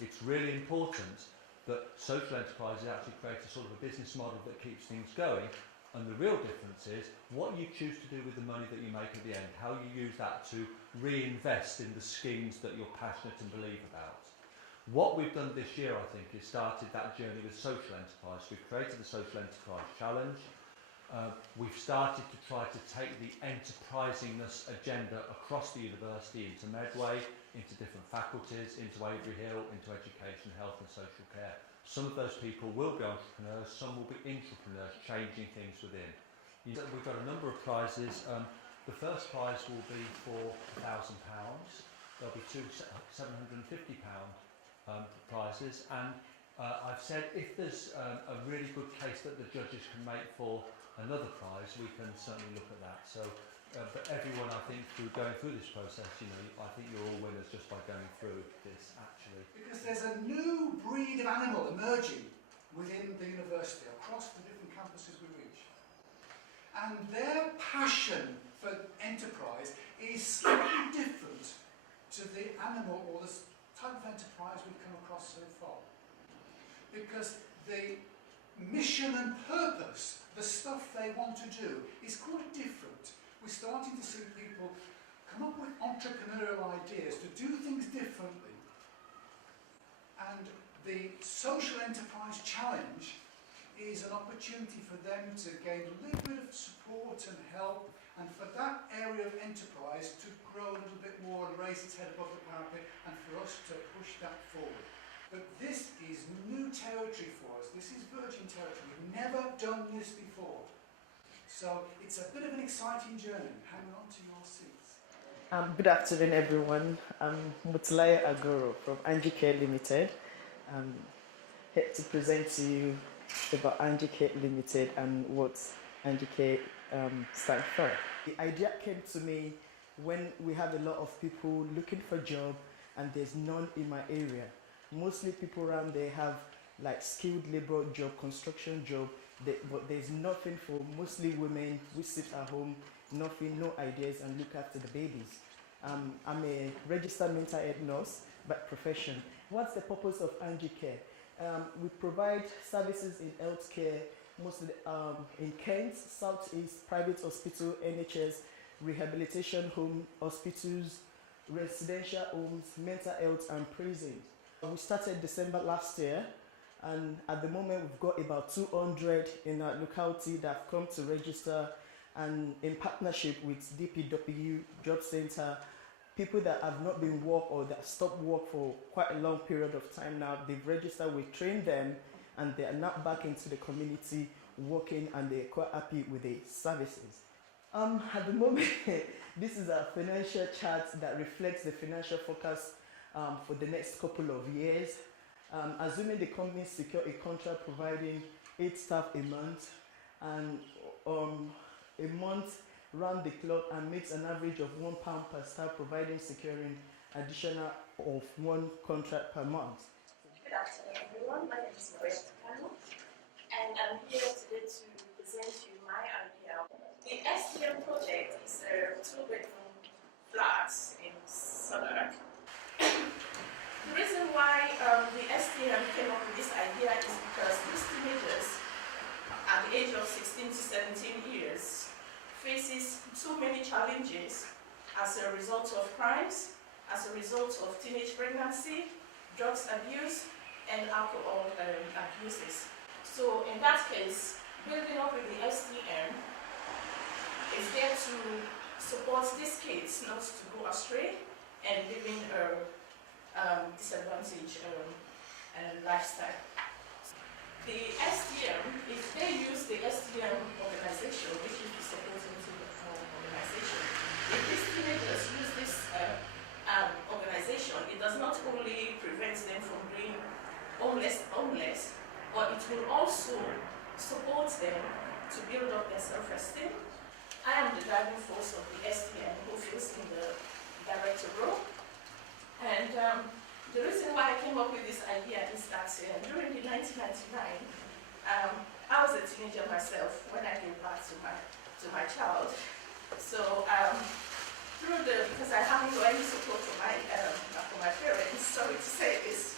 It's really important that social enterprises actually create a sort of a business model that keeps things going, and the real difference is what you choose to do with the money that you make at the end, how you use that to reinvest in the schemes that you're passionate and believe about. What we've done this year, I think, is started that journey with social enterprise. We've created the Social Enterprise Challenge. We've started to try to take the enterprisingness agenda across the university into Medway, into different faculties, into Avery Hill, into education, health and social care. Some of those people will be entrepreneurs, some will be intrapreneurs, changing things within. We've got a number of prizes. The first prize will be for £1,000. There'll be two £750 prizes, and I've said if there's a really good case that the judges can make for another prize, we can certainly look at that. So, but everyone, I think, going through this process, I think you're all winners just by going through this, actually. Because there's a new breed of animal emerging within the university, across the different campuses we reach. And their passion for enterprise is slightly different to the animal or the type of enterprise we've come across so far. Because the mission and purpose, the stuff they want to do, is quite different. We're starting to see people come up with entrepreneurial ideas to do things differently. And the Social Enterprise Challenge is an opportunity for them to gain a little bit of support and help, and for that area of enterprise to grow a little bit more and raise its head above the parapet, and for us to push that forward. But this is new territory for us. This is virgin territory. We've never done this before. So it's a bit of an exciting journey. Hang on to your seats. Good afternoon, everyone. I'm Mutlaya Agoro from Angicare Limited. I'm here to present to you about Angicare Limited and what Angicare stands for. The idea came to me when we have a lot of people looking for a job and there's none in my area. Mostly people around there have like skilled labor job, construction job, but there's nothing for mostly women. We sit at home, nothing, no ideas, and look after the babies. I'm a registered mental health nurse by profession. What's the purpose of Angicare? We provide services in healthcare, mostly in Kent, Southeast, private hospital, NHS, rehabilitation home, hospitals, residential homes, mental health, and prisons. We started December last year, and at the moment we've got about 200 in our locality that have come to register, and in partnership with DPW, Job Center, people that have not been work or that stopped work for quite a long period of time now, they've registered, we trained them, and they are now back into the community working, and they're quite happy with the services. At the moment, this is a financial chart that reflects the financial forecast for the next couple of years. Assuming the company secure a contract providing 8 staff a month, and a month round the clock, and makes an average of £1 per staff, providing securing additional of 1 contract per month. Good afternoon, everyone. My name is KANU, and I'm here today to present you my idea. The STM project is a 2-bedroom flat in Southwark. The reason why the STM came up with this idea is because these teenagers at the age of 16 to 17 years faces too many challenges as a result of crimes, as a result of teenage pregnancy, drugs abuse, and alcohol abuses. So in that case, building up with the STM is there to support these kids not to go astray and living a disadvantaged lifestyle. The STM, if they use the STM organization, which is the supporting organization, if these teenagers use this organization, it does not only prevent them from being homeless, but it will also support them to build up their self-esteem. I am the driving force of the STM who fills in the director role. And the reason why I came up with this idea is that during the 1999, I was a teenager myself when I gave birth to my child. So because I haven't got any support from my parents, sorry to say this,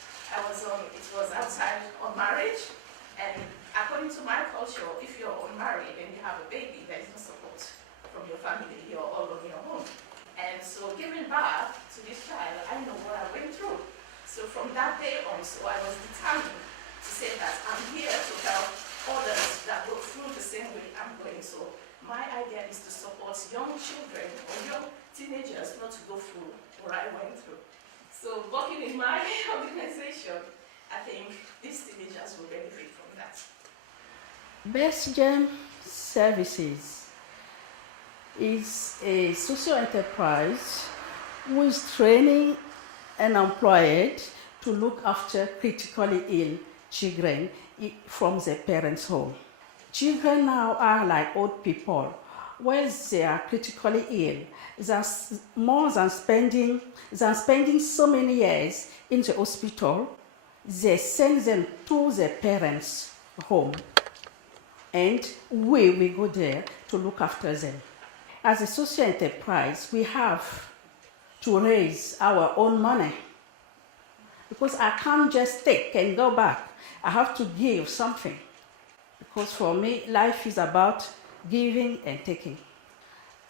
back to this child, I know what I went through. So from that day on, so I was determined to say that I'm here to help others that go through the same way I'm going. So my idea is to support young children or young teenagers not to go through what I went through. So working in my organization, I think these teenagers will benefit from that. Best Gem Services is a social enterprise who is training and employed to look after critically ill children from their parents' home. Children now are like old people. Once they are critically ill, that's more than spending so many years in the hospital, they send them to their parents' home. And we will go there to look after them. As a social enterprise, we have to raise our own money because I can't just take and go back. I have to give something because for me, life is about giving and taking.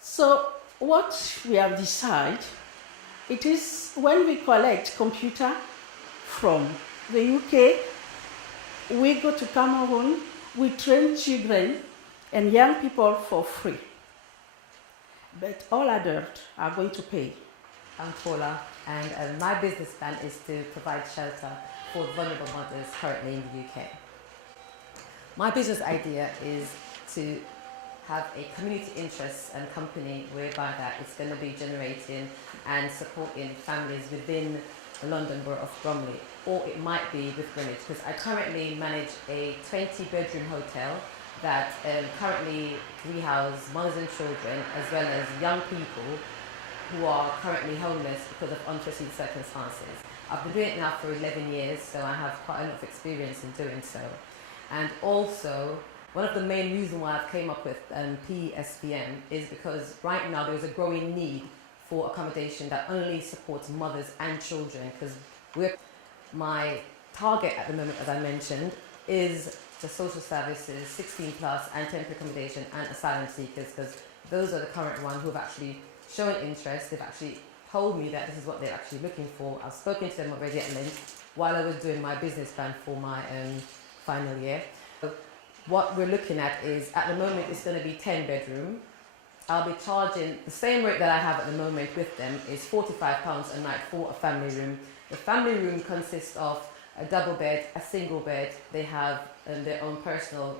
So what we have decided, it is when we collect computer from the UK, we go to Cameroon, we train children and young people for free. But all adults are going to pay. I'm Paula, and my business plan is to provide shelter for vulnerable mothers currently in the UK. My business idea is to have a community interest and company whereby that it's going to be generating and supporting families within the London Borough of Bromley, or it might be with Greenwich, because I currently manage a 20-bedroom hotel that currently we house mothers and children as well as young people who are currently homeless because of unforeseen circumstances. I've been doing it now for 11 years, so I have quite a lot of experience in doing so. And also, one of the main reasons why I've came up with PSVM is because right now there's a growing need for accommodation that only supports mothers and children, because my target at the moment, as I mentioned, is the social services, 16 plus, and temporary accommodation and asylum seekers, because those are the current ones who have actually shown interest. They've actually told me that this is what they're actually looking for. I've spoken to them already at length while I was doing my business plan for my final year. So what we're looking at is, at the moment, it's going to be 10 bedroom. I'll be charging the same rate that I have at the moment with them, is £45 a night for a family room. The family room consists of a double bed, a single bed. They have their own personal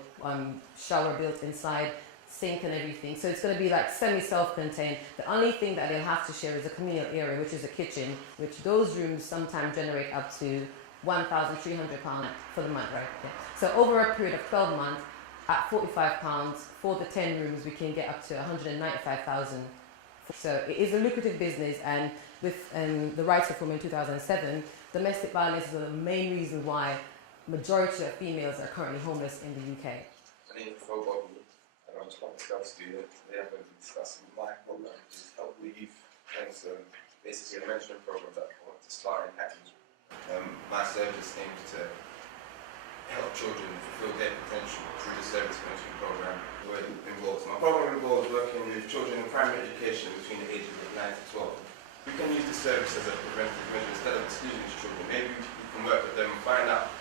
shower built inside, sink and everything. So it's going to be like semi-self-contained. The only thing that they'll have to share is a communal area, which is a kitchen, which those rooms sometimes generate up to £1,300 for the month, right? Yeah. So over a period of 12 months, at £45 for the 10 rooms, we can get up to £195,000. So it is a lucrative business, and with the Rights of Women in 2007, domestic violence is the main reason why majority of females are currently homeless in the UK. My name is Phil Bobby, and I'm a club student. Today I'm going to be discussing my program, which is Help the Youth. And it's basically a mentoring program that I want to start in HACKNEY. My service aims to help children fulfill their potential through the service mentoring program. My program involves working with children in primary education between the ages of 9 to 12. We can use the service as a preventive measure instead of excluding these children. Maybe we can work with them and find out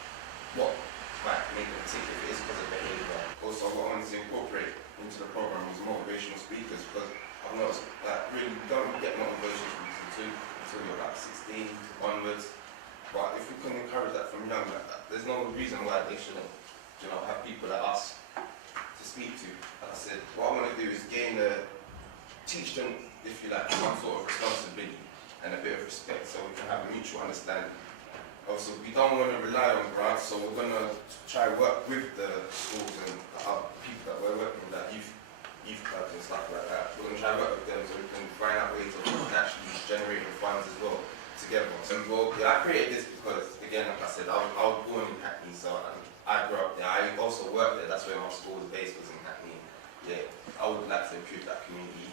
what might make them tick, if it is because of behaviour. Also, what I wanted to incorporate into the program was motivational speakers, because I've noticed that really don't get motivational speakers until you're about 16 onwards. But if we can encourage that from young, there's no reason why they shouldn't, have people like us to speak to. Like I said, what I want to do is teach them, if you like, some sort of responsibility and a bit of respect, so we can have a mutual understanding. Also, we don't want to rely on grants, so we're going to try work with the schools and the other people that we're working with, like youth clubs and stuff like that. We're going to try work with them so we can find out ways of actually generating funds as well together. So, I created this because, again, like I said, I was born in Hackney, so I grew up there. I also worked there. That's where my school was based, was in Hackney. Yeah, I would like to improve that community.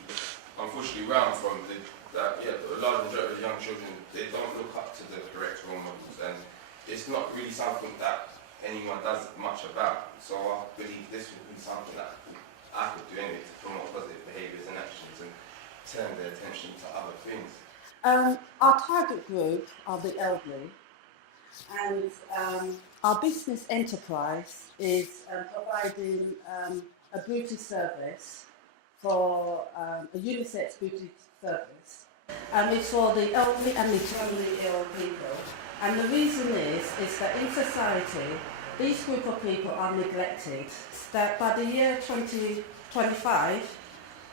Unfortunately, where I'm from, a large majority of young children, they don't look up to the correct role models, and it's not really something that anyone does much about. So I believe this would be something that I could do anyway to promote positive behaviours and actions and turn their attention to other things. Our target group are the elderly, and our business enterprise is providing a beauty service for a unisex beauty service. It's for the elderly and the terminally ill people. And the reason is that in society, these group of people are neglected. That by the year 2025,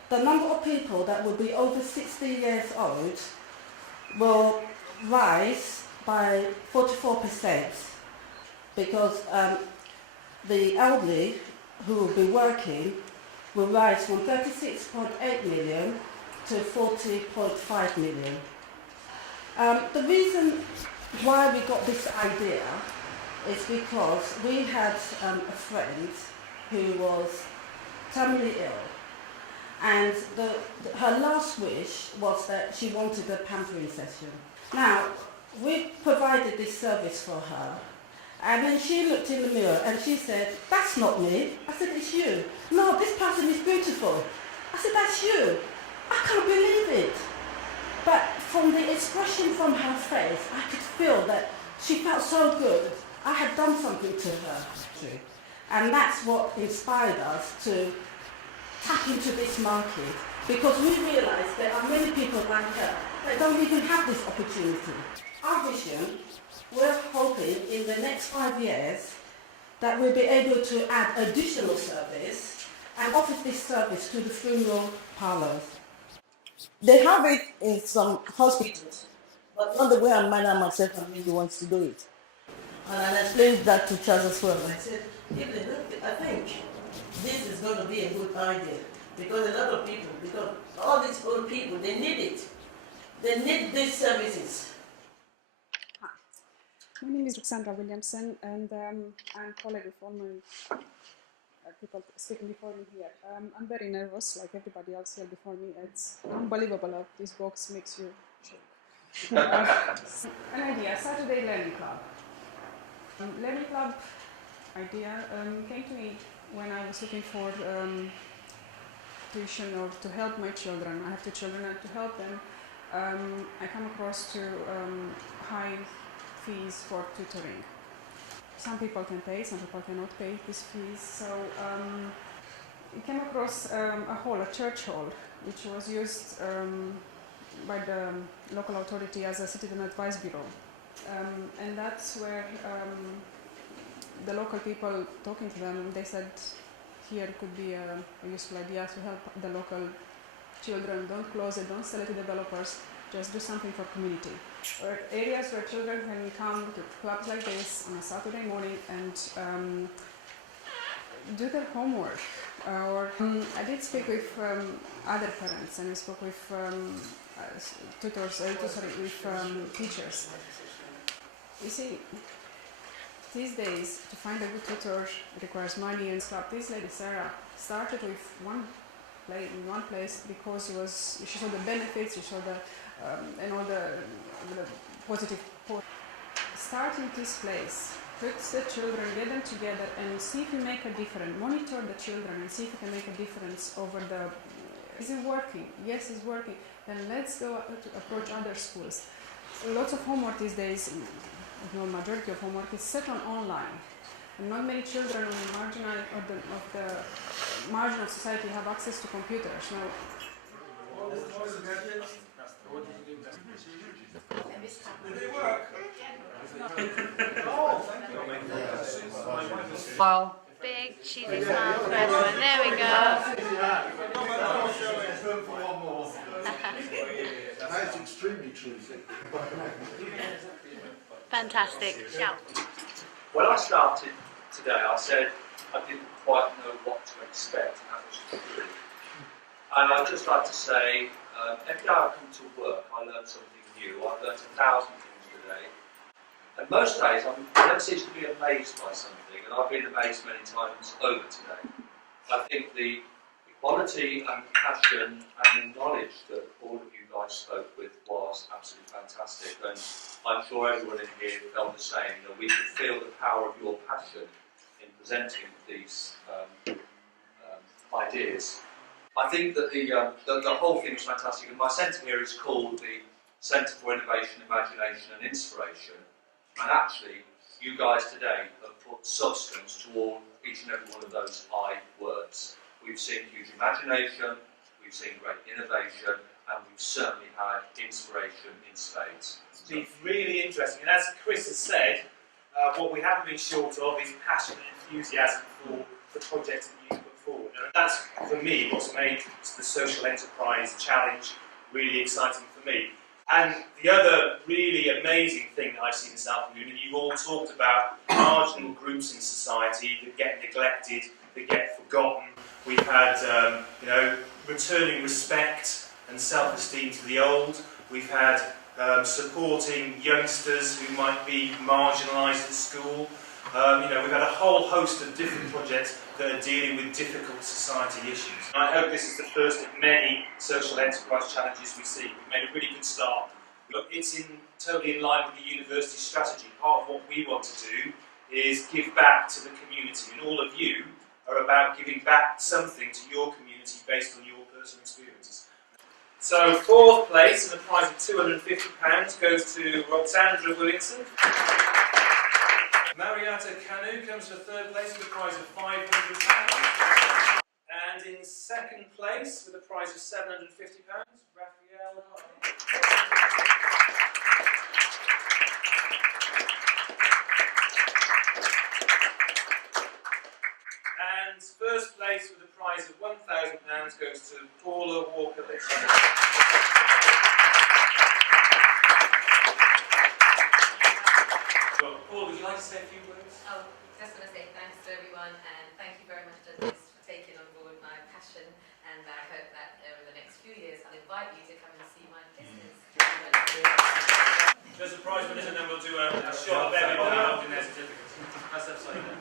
the number of people that will be over 60 years old will rise by 44%, because the elderly who will be working will rise from 36.8 million to 40.5 million. The reason why we got this idea is because we had a friend who was terminally ill, and her last wish was that she wanted a pampering session. Now, we provided this service for her, and then she looked in the mirror and she said, "That's not me." I said, "It's you." "No, this person is beautiful." I said, "That's you." I can't believe it. But from the expression from her face, I could feel that she felt so good. I had done something to her. And that's what inspired us to tap into this market, because we realised there are many people like her that don't even have this opportunity. Our vision, we're hoping in the next 5 years that we'll be able to add additional service and offer this service to the funeral parlours. They have it in some hospitals, but not the way I manage myself and really wants to do it. And I explained that to Charles as well. I said, "Evelyn, I think this is going to be a good idea, because a lot of people, because all these old people, they need it. They need these services." Hi, my name is RUXANDRA Williamson, and I'm a colleague with all my people speaking before me here. I'm very nervous, like everybody else here before me. It's unbelievable how this box makes you shake. An idea, Saturday Learning Club. Learning Club idea came to me when I was looking for tuition or to help my children. I have 2 children, and to help them, I come across to high fees for tutoring. Some people can pay, some people cannot pay these fees. So we came across a church hall, which was used by the local authority as a citizen advice bureau. And that's where the local people, talking to them, they said here could be a useful idea to help the local children. Don't close it, don't sell it to developers, just do something for community. Or areas where children can come to clubs like this on a Saturday morning and do their homework. I did speak with other parents, and I spoke with with teachers. You see, these days, to find a good tutor requires money and stuff. This lady, Sarah, started with one place because she saw the benefits, she saw and all the positive points. Start in this place, put the children, get them together and see if you make a difference. Monitor the children and see if you can make a difference over the... Is it working? Yes, it's working. Then let's go to approach other schools. Lots of homework these days, the majority of homework is set on online. And not many children on the margin of society have access to computers. Now, Smile. Big cheesy smile for everyone. There we go. That's extremely cheesy. Fantastic. Shout. When I started today, I said I didn't quite know what to expect, and that was true. And I'd just like to say, every day I come to work, I learn something new. I've learned 1,000 things today. And most days, I don't seem to be amazed by something, and I've been amazed many times over today. I think the quality and passion and the knowledge that all of you guys spoke with was absolutely fantastic, and I'm sure everyone in here felt the same. That we could feel the power of your passion in presenting these ideas. I think that the whole thing was fantastic, and my centre here is called the Centre for Innovation, Imagination and Inspiration, and actually you guys today have put substance to each and every one of those I words. We've seen huge imagination, we've seen great innovation, and we've certainly had inspiration in spades. It's been really interesting, and as Chris has said, what we haven't been short of is passion and enthusiasm for the projects that you put forward. And that's, for me, what's made the social enterprise challenge really exciting for me. And the other really amazing thing that I've seen this afternoon, and you've all talked about marginal groups in society that get neglected, that get forgotten. We've had, returning respect and self-esteem to the old. We've had supporting youngsters who might be marginalised at school. We've had a whole host of different projects that are dealing with difficult society issues. And I hope this is the first of many social enterprise challenges we see. We've made a really good start. But it's totally in line with the university strategy. Part of what we want to do is give back to the community, and all of you are about giving back something to your community based on your personal experiences. So 4th place and the prize of £250 goes to Ruxandra Williamson. MORIATU KANU comes for 3rd place with a prize of £500. And in 2nd place with a prize of £750, RAPHAEL. And 1st place with a prize of £1,000 goes to Paula Walker. Paul, would you like to say a few words? Oh, just want to say thanks to everyone, and thank you very much, judges, for taking on board my passion, and I hope that over the next few years I'll invite you to come and see my business. There's a prize winners, and then we'll do a shot of everybody involved in their certificates. That's upside down.